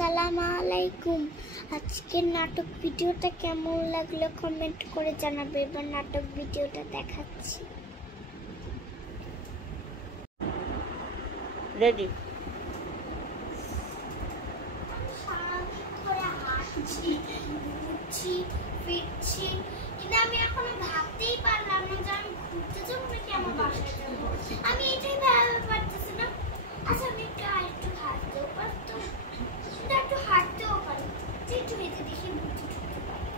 আসসালামু আলাইকুম। আজকের নাটক ভিডিওটা কেমন লাগলো কমেন্ট করে জানাবে। এবার নাটক ভিডিওটা দেখাচ্ছি। রেডি। সারাদিন ধরে হাঁটছি, ঘুরছি, ফিরছি, কিন্তু আমি এখনো ভাবতেই পারলাম না যে আমি ঘুরতে যাবো নাকি আমার বাসায় যাবো। আমি এটাই ভাবতে পারতেছি না। আচ্ছা আমি একটু হাঁটতেও পারতাম, একটু হাঁটতেও পারি, একটু হেঁটে দেখি ঘুরতে ঢুকতে পারি।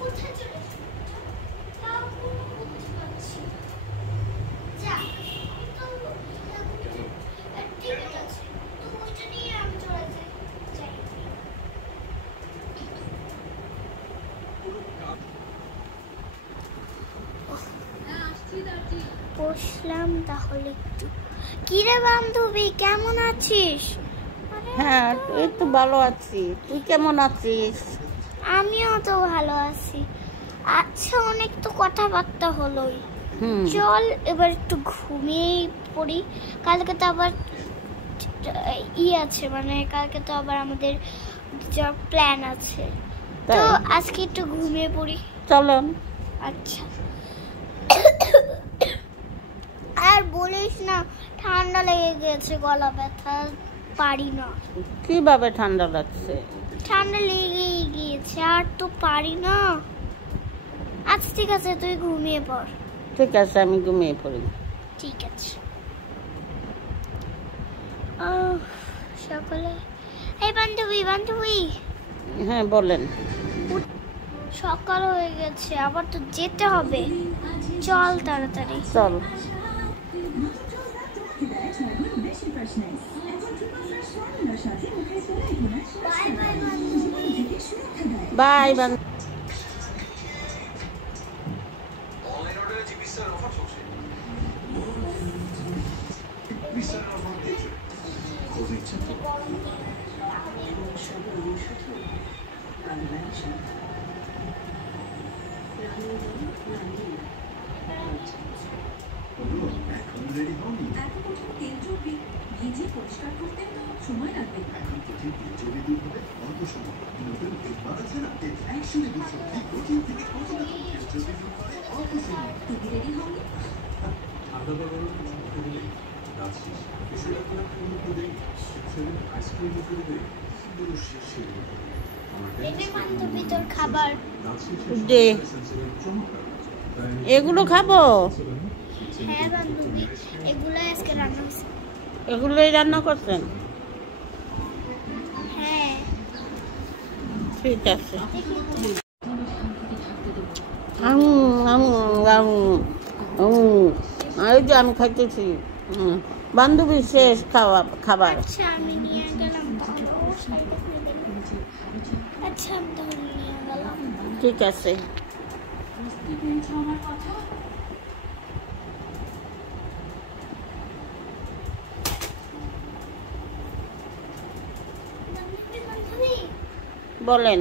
কোথায় চলে তাও কোনো বুঝতে পারছি না। যাক, টিকিট আছে, তো ওইটা নিয়ে আমি চলে যাই। বসলাম তাহলে একটু। কিরে বান্ধবী, কেমন আছিস? হ্যাঁ, এই তো ভালো আছি। তুই কেমন আছিস? আমিও তো ভালো আছি। আচ্ছা, অনেক তো কথাবার্তা হলোই, চল এবার একটু ঘুমিয়ে পড়ি। কালকে তো আবার আছে, মানে কালকে তো আবার আমাদের যা প্ল্যান আছে, তো আজকে একটু ঘুমিয়ে পড়ি। চলেন। আচ্ছা, আর বলিস না, ঠান্ডা লেগে গেছে, গলা ব্যথা, পারি না। কিভাবে ঠান্ডা লাগছে? ঠান্ডা লেগেই গিয়েছে, আর তো পারি না। আচ্ছা ঠিক আছে, তুই ঘুমিয়ে পড়। ঠিক আছে, আমি ঘুমিয়ে পড়ি। ঠিক আছে। সকালে এই বান্ধবী, হ্যাঁ বলেন। সকাল হয়ে গেছে, আবার তো যেতে হবে, চল তাড়াতাড়ি। চল। Bye bye. তোর খাবার দে। এগুলো খাবো? হ্যাঁ বান্ধবী, এগুলো আজকে রান্না হয়েছে। এগুলোই রান্না করছেন? হ্যাঁ ঠিক আছে। এই যে আমি খাইতেছি। বান্ধবী শেষ খাবার। আচ্ছা আমি নিয়ে গেলাম। আচ্ছা আমি তাহলে নিয়ে গেলাম। ঠিক আছে। বলেন।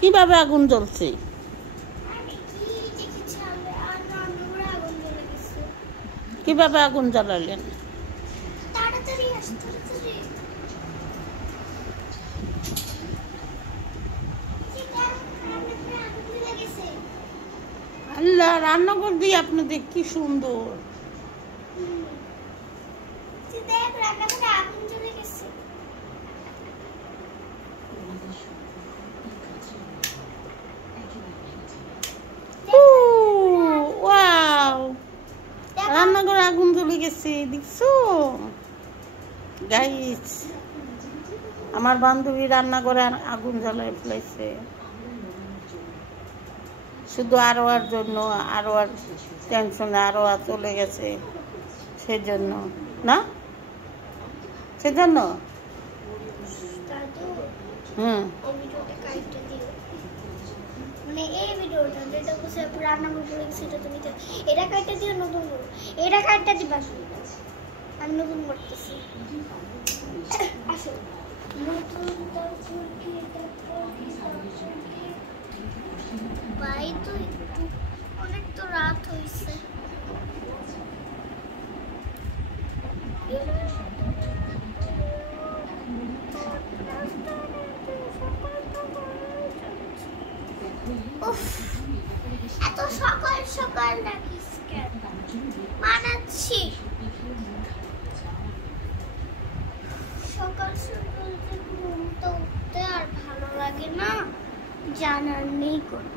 কিভাবে আগুন জ্বলছে? কিভাবে আগুন জ্বালালেন? আল্লাহ, রান্নাঘর দিয়ে আপনাদের কি সুন্দর। রান্নাঘরে আগুন জ্বলে গেছে, দেখছো গাইস? আমার বান্ধবী রান্নাঘরে আগুন জ্বালায় ফেলেছে, শুধু আরোয়ার জন্য। আরোয়ার টেনশনে আরোয়া চলে গেছে, সেজন্য না, সেজন্য। এই ভিডিওটা যেটা বসে রান্না করে সেটা তুমি এটা কাটটা দিও, নতুন করো, এটা কাটটা দিবা, আমি নতুন করতেছি। আসো নতুন ভাই, তো অনেক তো রাত হয়েছে। সকাল ডাকিস কেন? মানাচ্ছি। সকাল সকাল ঘুম তো উঠতে আর ভালো লাগে না, জানার নেই কোনো।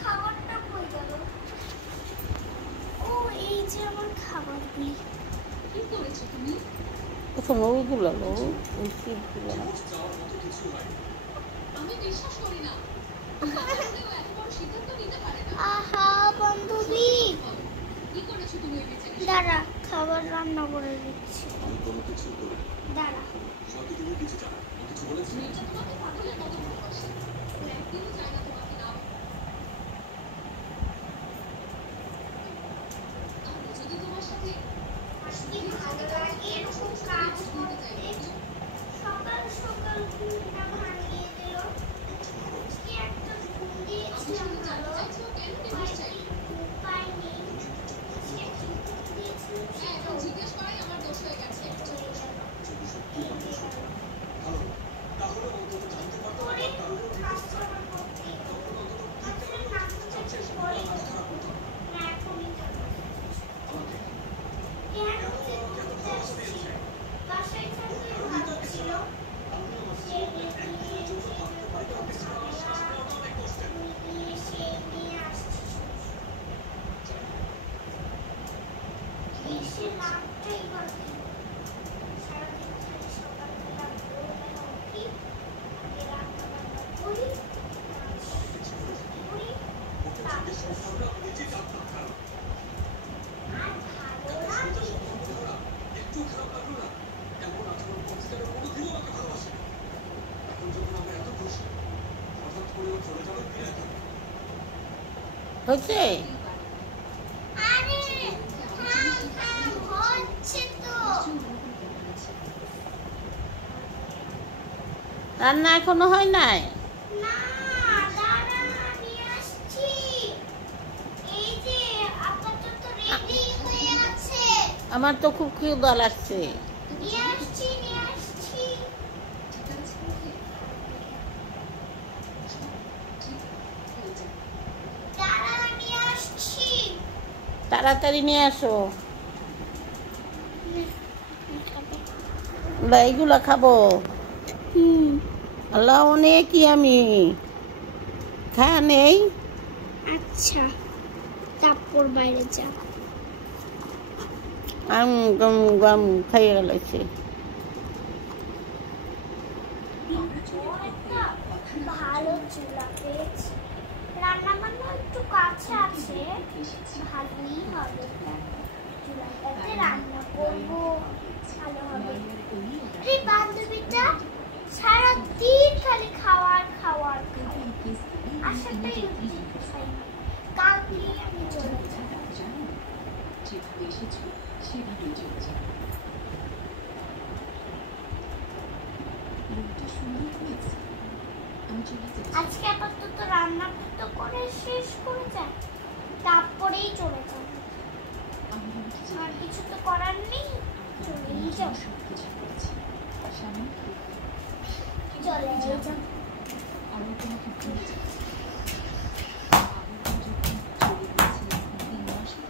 খাবারটা কই গেল? ও এই যে আমার খাবারগুলি। কি করেছো তুমি? এখন ওইগুলো ওই সিটগুলো আমি বিশ্বাস করি না। এত বড় সিদ্ধান্ত নিতে পারে না। আহা বান্ধবী, কি করেছো তুমি এই বেচারি? দাঁড়া, খাবার রান্না করে দিচ্ছি। আমি কোনো কিছু করি না। দাঁড়া। সত্যি তুমি কিছু জানো? আমি কিছু বলেছি? মেয়েটা তোমাকে পাগলের মতো ভালোবাসে। ও একদিনও চায় না তোমাকে নাও। তাহলে যদি তোমার সাথে আজকে ভালো লাগে এরকম কাজ করতে। সকাল সকাল ঘুমটা ভাঙিয়ে দিল। আজকে একটা ঘুম আমি দিয়েছিলাম শুধু জানতে ভালো, চাইছি ও কেন ডিভোর্স চাই? উপায় নেই। আজকে একটা ঘুম দিয়েছিলাম হ্যাঁ, এখন জিজ্ঞেস করাই আমার দোষ হয়ে গেছে। চলে গেল। যদি সত্যি মানুষ হতো, ভালো, তাহলে অন্তত জানতে পারতাম পরে আমার কারণে খুব হাস্যকর করতে হতো। আসলে নাচতে পরে না এখনই যাবো। আমাকে কেন যে ঘুরতে আসছি? বাসায় থাকলে ভালো ছিল। আমি আমার সে জীবনে একদিনের জন্য ভাবতে পারি না, ওকে ছাড়া আমার শ্বাস নেওয়াটা অনেক কষ্টের। সে নিয়ে আসছি এসে রাতটাই বাকি। সারাদিন খালি সকালবেলা ভোরবেলা উঠি, আগে রান্না বান্না করি, করি, ওকে জিজ্ঞেস করতে হবে, আমি নিজেই জানতাম কারণ। আর ভালো এত লাগে। সোজা সম্ভব হলো না, একটু খারাপ লাগলো না। এমন আচরণ করছে যেন কোনোদিনও আমাকে ভালোবাসে না। এখন যখন আমরা এত খুশি, হঠাৎ করে ও চলে যাবে বিয়ে কেন? হয়েছে। আরে হচ্ছে তো। রান্না এখনো হয় নাই? না, দাঁড়া, নিয়ে আসছি। এই যে আপাতত রেডি হয়ে আছে। আমার তো খুব ক্ষুধা লাগছে। নিয়ে আসছি, নিয়ে আসছি। ঠিক আছে, ওকে। ঠিক হয়ে যাবে। দাঁড়া, নিয়ে আসছি। তাড়াতাড়ি নিয়ে আসো। এইগুলা খাবো। আল্লাহ অনেকই আমি খা নেই। আচ্ছা, তারপর বাইরে যা। খাইয়ে গেছে। ভালো চুলা পেয়েছি। রান্না বান্না একটু কাছে আছে, ভালোই হবে। চুলাটাতে রান্না করবো, ভালো হবে। এই বান্ধবীটা সারাদিন খালি খাওয়ার খাওয়ার খাওয়ার। আশাটাই কালকে আমি চলে যাবো। যেভাবে এসেছো সেভাবেই চলে যাবে। রূপটা সুন্দর হয়েছে। আমি চলে যাচ্ছি। আজকে আপাতত রান্না তো করে শেষ করে যায়, তারপরেই চলে যাবো। আমার আমাকে যেতে আর কিছু তো করার নেই, চলেই যাবো। সব কিছু করেছি। সামনে চলে যাবো। আমি তোমাকে ভুলে যাচ্ছি। আবার যখন চলে গেছিলাম 3 মাসে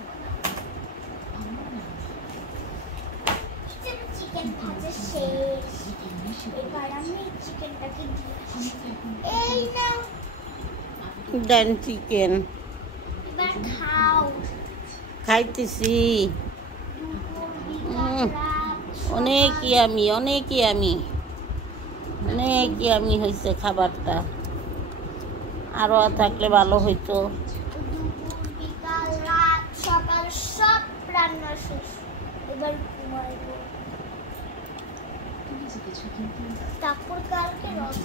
আমার না চিকেন ভাজা শেষ। এবার আমি চিকেনটাকে দিয়ে এই না, দেন চিকেন এবার খাও। খাইতেছি। দুপুর বিকাল রাত অনেকই আমি হয়েছে খাবারটা। আরো থাকলে ভালো হইতো। দুপুর বিকাল রাত সকাল সব রান্না শেষ। এবার ঘুমাইবো। তুমি জিতেছো কিন্তু তারপর কালকে রথ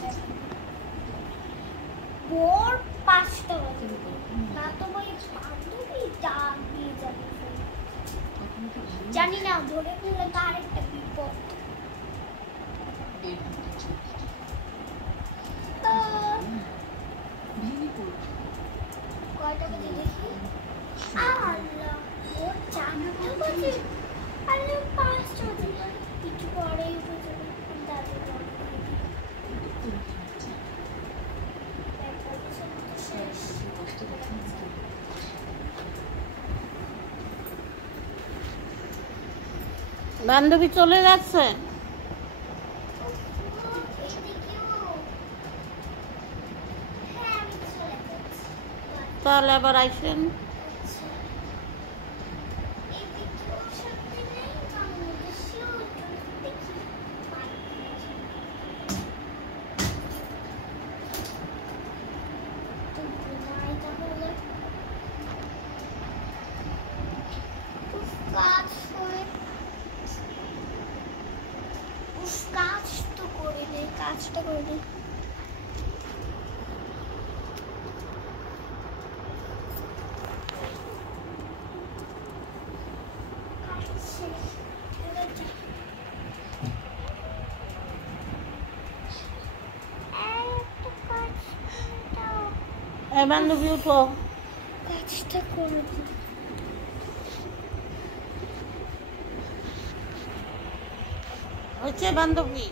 ভোর 5টা বাজে। না তো ওই বান্ধবী ডাক দিয়ে যাবে। কখনো কি ভালো জানি না, ধরে ফেললে তো আরেকটা বিপদ। বের হতে চাই। ভেঙে পড়ো। কয়টা বাজে দেখি? আল্লাহ, ভোর 4টা বাজে। আরে 5টা বাজে, একটু পরেই উঠে যাবে। দাদু তুমি খাচ্ছ। শেষ। বান্ধবী চলে যাচ্ছে। তাহলে আবার আইসেন। কাজটা করে দিই। এই বান্ধবী উঠো। কাজটা করে দিই। হচ্ছে বান্ধবী।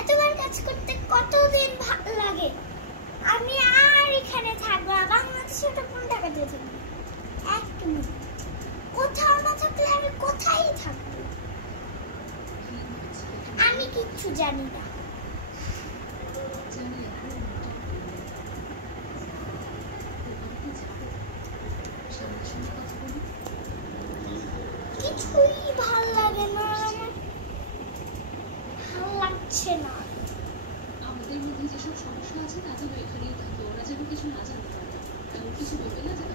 এতবার কাজ করতে কতদিন ভালো লাগে। আমি আর এখানে থাকবো না। বাংলাদেশে তো কোন টাকা দিয়ে থাকবো? এক মিনিট কোথাও না থাকলে আমি কোথায় থাকবো? আমি কিচ্ছু জানি না। কিছুই ভাল লাগে না, আমার ভাল লাগছে না। আমাদের মধ্যে যেসব সমস্যা আছে তা তো এখানেই থাকে, ওরা যেন কিছু না জানতে পারে, তেমন কিছু বলবে না।